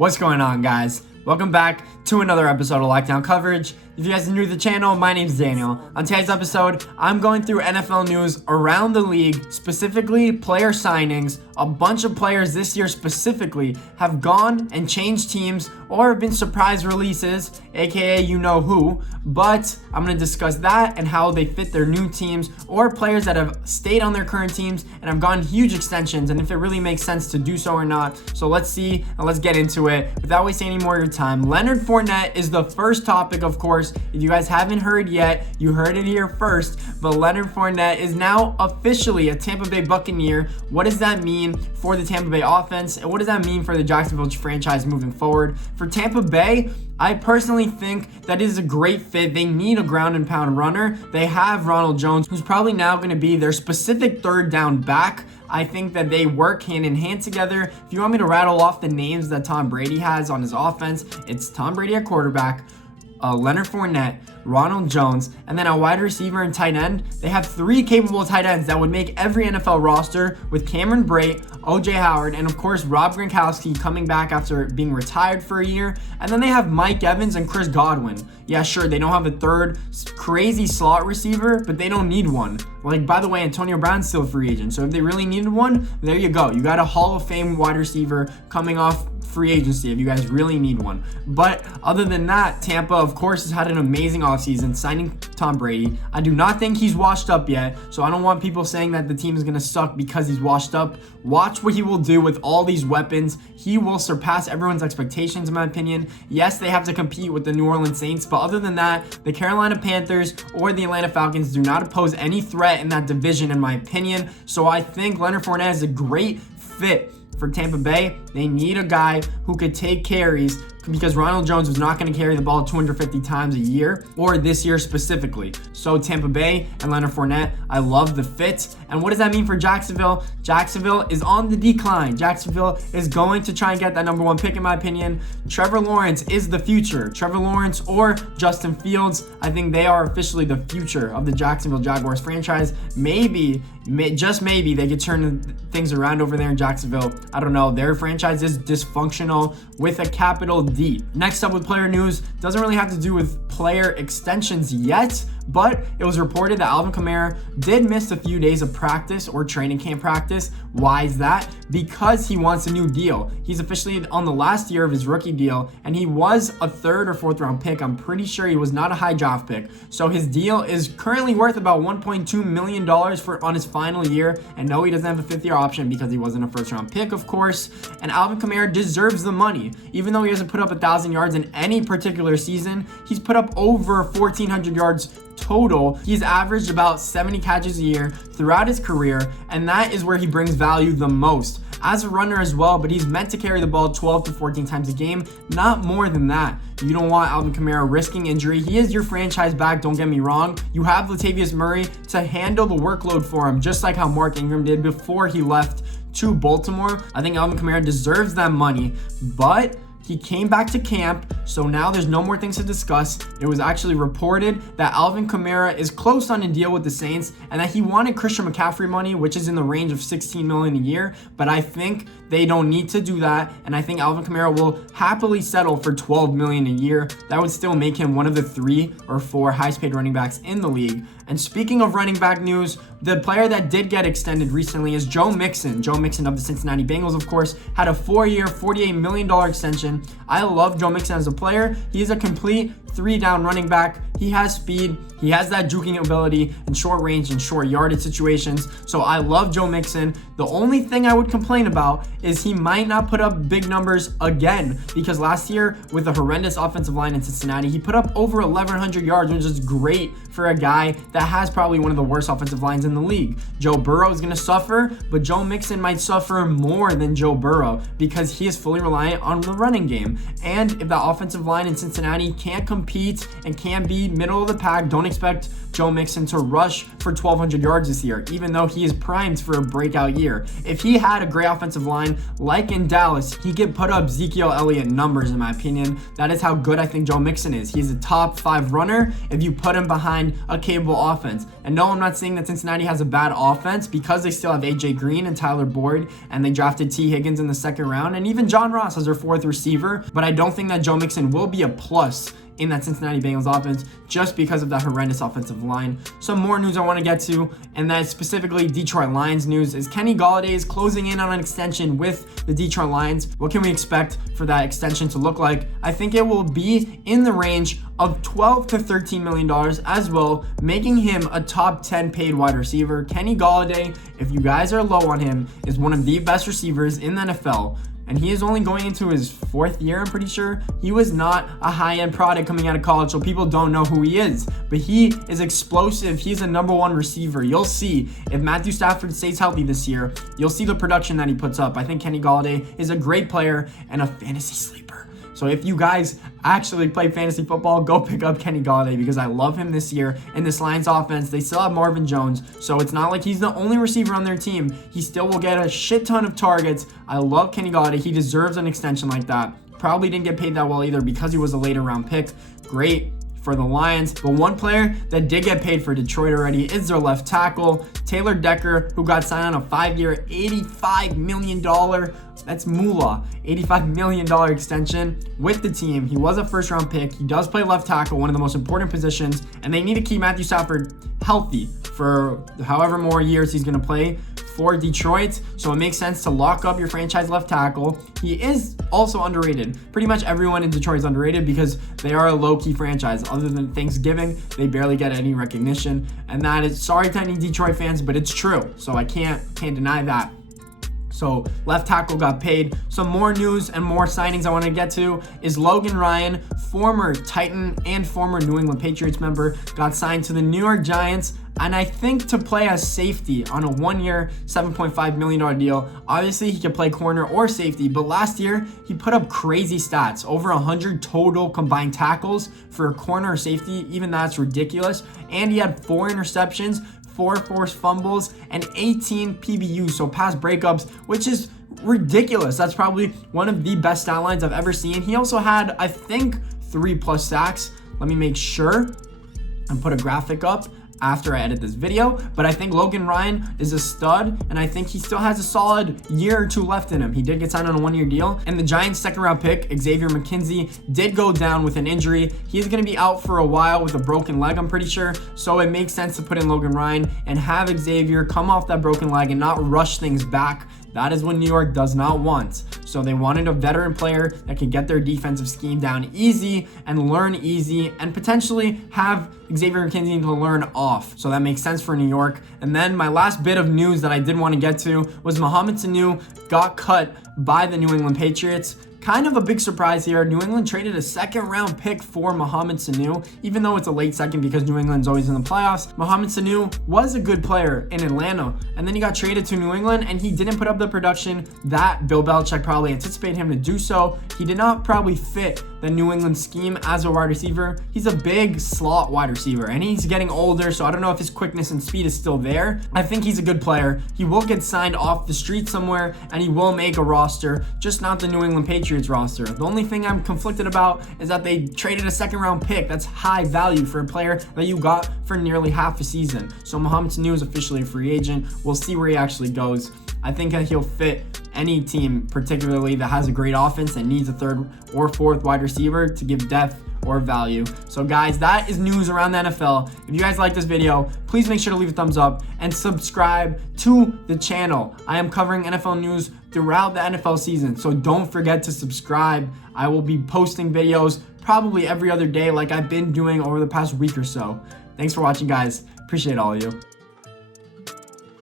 What's going on, guys? Welcome back to another episode of Lockdown Coverage. If you guys are new to the channel, my name's Daniel. On today's episode, I'm going through NFL news around the league, specifically player signings. A bunch of players this year specifically have gone and changed teams or have been surprise releases, aka you know who, but I'm going to discuss that and how they fit their new teams, or players that have stayed on their current teams and have gotten huge extensions, and if it really makes sense to do so or not. So let's see and let's get into it without wasting any more of your time. Leonard Fournette is the first topic, of course. If you guys haven't heard yet, you heard it here first, but Leonard Fournette is now officially a Tampa Bay Buccaneer. What does that mean for the Tampa Bay offense, and what does that mean for the Jacksonville franchise moving forward? For Tampa Bay, I personally think that is a great fit. They need a ground and pound runner. They have Ronald Jones, who's probably now going to be their specific third down back. I think that they work hand in hand together. If you want me to rattle off the names that Tom Brady has on his offense, it's Tom Brady at quarterback, Leonard Fournette, Ronald Jones, and then a wide receiver and tight end. They have three capable tight ends that would make every NFL roster, with Cameron Brate, OJ Howard, and of course Rob Gronkowski coming back after being retired for a year. And then they have Mike Evans and Chris Godwin. Yeah, sure, they don't have a third crazy slot receiver, but they don't need one. Like, by the way, Antonio Brown's still a free agent, so if they really needed one, there you go. You got a Hall of Fame wide receiver coming off free agency if you guys really need one. But other than that, Tampa, of course, has had an amazing offseason signing Tom Brady. I do not think he's washed up yet, so I don't want people saying that the team is going to suck because he's washed up. Watch what he will do with all these weapons. He will surpass everyone's expectations, in my opinion. Yes, they have to compete with the New Orleans Saints, but other than that, the Carolina Panthers or the Atlanta Falcons do not pose any threat in that division, in my opinion. So I think Leonard Fournette is a great fit for Tampa Bay. They need a guy who could take carries, because Ronald Jones was not going to carry the ball 250 times a year, or this year specifically. So Tampa Bay and Leonard Fournette, I love the fit. And what does that mean for Jacksonville? Jacksonville is on the decline. Jacksonville is going to try and get that number one pick, in my opinion. Trevor Lawrence is the future. Trevor Lawrence or Justin Fields, I think they are officially the future of the Jacksonville Jaguars franchise. Maybe, just maybe, they could turn things around over there in Jacksonville. I don't know. Their franchise is dysfunctional with a capital D. Next up with player news, doesn't really have to do with player extensions yet, but it was reported that Alvin Kamara did miss a few days of practice or training camp practice. Why is that? Because he wants a new deal. He's officially on the last year of his rookie deal, and he was a third or fourth round pick. I'm pretty sure he was not a high draft pick. So his deal is currently worth about $1.2 million on his final year. And no, he doesn't have a fifth year option because he wasn't a first round pick, of course. And Alvin Kamara deserves the money. Even though he hasn't put up 1,000 yards in any particular season, he's put up over 1,400 yards total. He's averaged about 70 catches a year throughout his career, and that is where he brings value the most as a runner as well, but he's meant to carry the ball 12 to 14 times a game, not more than that. You don't want Alvin Kamara risking injury. He is your franchise back, don't get me wrong. You have Latavius Murray to handle the workload for him, just like how Mark Ingram did before he left to Baltimore. I think Alvin Kamara deserves that money, but he came back to camp, so now there's no more things to discuss. It was actually reported that Alvin Kamara is close on a deal with the Saints and that he wanted Christian McCaffrey money, which is in the range of $16 million a year, but I think they don't need to do that, and I think Alvin Kamara will happily settle for $12 million a year. That would still make him one of the 3 or 4 highest paid running backs in the league. And speaking of running back news, the player that did get extended recently is Joe Mixon. Joe Mixon of the Cincinnati Bengals, of course, had a 4-year, $48 million extension. I love Joe Mixon as a player. He is a complete 3-down running back. He has speed. He has that juking ability in short range and short yardage situations. So I love Joe Mixon. The only thing I would complain about is he might not put up big numbers again, because last year with a horrendous offensive line in Cincinnati, he put up over 1,100 yards, which is great for a guy that has probably one of the worst offensive lines in the league. Joe Burrow is going to suffer, but Joe Mixon might suffer more than Joe Burrow because he is fully reliant on the running game. And if that offensive line in Cincinnati can't compete and can't be middle of the pack. Don't expect Joe Mixon to rush for 1,200 yards this year, even though he is primed for a breakout year. If he had a great offensive line like in Dallas, he could put up Ezekiel Elliott numbers, in my opinion. That is how good I think Joe Mixon is. He's a top 5 runner if you put him behind a capable offense. And no, I'm not saying that Cincinnati has a bad offense, because they still have AJ Green and Tyler Boyd, and they drafted T. Higgins in the 2nd round, and even John Ross as their 4th receiver. But I don't think that Joe Mixon will be a plus in that Cincinnati Bengals offense just because of that horrendous offensive line. Some more news I want to get to, and that is specifically Detroit Lions news, is Kenny Golladay is closing in on an extension with the Detroit Lions. What can we expect for that extension to look like? I think it will be in the range of $12 to $13 million as well, making him a top 10 paid wide receiver. Kenny Golladay, if you guys are low on him, is one of the best receivers in the NFL. And he is only going into his 4th year, I'm pretty sure. He was not a high-end product coming out of college, so people don't know who he is. But he is explosive. He's a number 1 receiver. You'll see if Matthew Stafford stays healthy this year, you'll see the production that he puts up. I think Kenny Golladay is a great player and a fantasy sleeper. So if you guys actually play fantasy football, go pick up Kenny Golladay, because I love him this year. In this Lions offense, they still have Marvin Jones, so it's not like he's the only receiver on their team. He still will get a shit ton of targets. I love Kenny Golladay. He deserves an extension like that. Probably didn't get paid that well either because he was a later round pick. Great for the Lions. But one player that did get paid for Detroit already is their left tackle, Taylor Decker, who got signed on a 5-year, $85 million, that's moolah, $85 million extension with the team. He was a 1st-round pick. He does play left tackle, one of the most important positions, and they need to keep Matthew Stafford healthy for however more years he's going to play for Detroit. So it makes sense to lock up your franchise left tackle. He is also underrated. Pretty much everyone in Detroit is underrated because they are a low-key franchise. Other than Thanksgiving, they barely get any recognition. And that is, sorry to any Detroit fans, but it's true. So I can't deny that. So left tackle got paid. Some more news and more signings I want to get to is Logan Ryan, former Titan and former New England Patriots member, got signed to the New York Giants, and I think to play as safety on a 1-year, $7.5 million deal. Obviously, he can play corner or safety, but last year, he put up crazy stats. Over 100 total combined tackles for a corner or safety. Even that's ridiculous. And he had 4 interceptions, 4 forced fumbles, and 18 PBUs, so pass breakups, which is ridiculous. That's probably one of the best stat lines I've ever seen. He also had, I think, 3+ sacks. Let me make sure and put a graphic up after I edit this video, but I think Logan Ryan is a stud, and I think he still has a solid year or 2 left in him. He did get signed on a 1-year deal, and the Giants' 2nd-round pick, Xavier McKinsey, did go down with an injury. He is going to be out for a while with a broken leg, I'm pretty sure, so it makes sense to put in Logan Ryan and have Xavier come off that broken leg and not rush things back. That is what New York does not want. So they wanted a veteran player that could get their defensive scheme down easy and learn easy, and potentially have Xavier McKinsey to learn off. So that makes sense for New York. And then my last bit of news that I did want to get to was Mohamed Sanu got cut by the New England Patriots. Kind of a big surprise here. New England traded a 2nd-round pick for Mohamed Sanu, even though it's a late second because New England's always in the playoffs. Mohamed Sanu was a good player in Atlanta, and then he got traded to New England, and he didn't put up the production that Bill Belichick probably anticipated him to do so. He did not probably fit the New England scheme as a wide receiver. He's a big slot wide receiver, and he's getting older, so I don't know if his quickness and speed is still there. I think he's a good player. He will get signed off the street somewhere, and he will make a roster, just not the New England Patriots roster. The only thing I'm conflicted about is that they traded a 2nd-round pick. That's high value for a player that you got for nearly half a season. So Mohamed Sanu is officially a free agent. We'll see where he actually goes. I think that he'll fit any team, particularly that has a great offense and needs a 3rd or 4th wide receiver to give depth or value. So guys, that is news around the NFL. If you guys like this video, please make sure to leave a thumbs up and subscribe to the channel. I am covering NFL news throughout the NFL season, so don't forget to subscribe. I will be posting videos probably every other day like I've been doing over the past week or so. Thanks for watching, guys. Appreciate all of you.